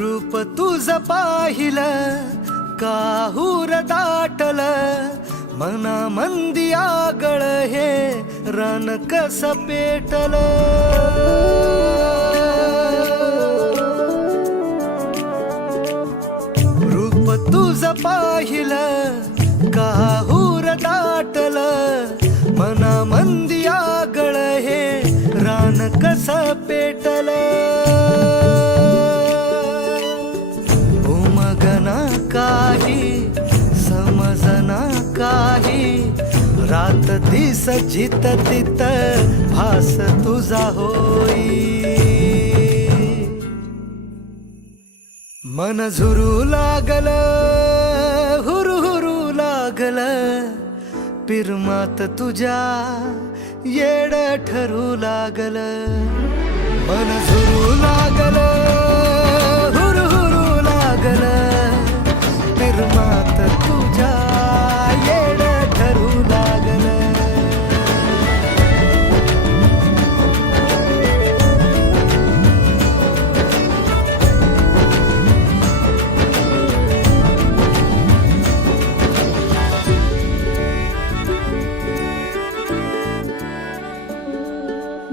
रूप तुझ पाहिलं काहूर दाटल मना मंदी आगळ हे रान कस पेटल रूप तुझ पाहिलं काहूर दाटल मना मंदी आगळ हे रान कस पेटल उमगना काही समजना काही रात दिस जित तित भास तुझा होई मन झुरू लागल हुरू हुरू लागल पिरमात तुझ्या येड ठरू लागल मन झुरू लागल हुरू हुरू लागल पिरमात तुझ्या येड ठरू लागल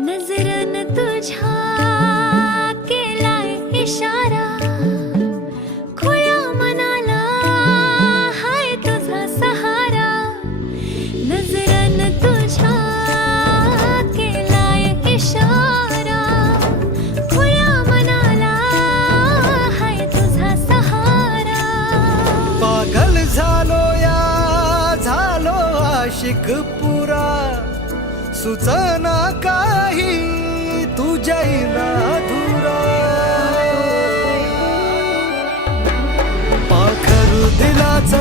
नजरन तुझ्या केलाय इशारा खुळ्या मनाला हाय तुझा सहारा नजरन तुझ्या केलाय इशारा खुळ्या मनाला हाय तुझा सहारा पागल झालो आशिक पुरा सुचना काही तुझ्या धुरा पाखरू दिलाच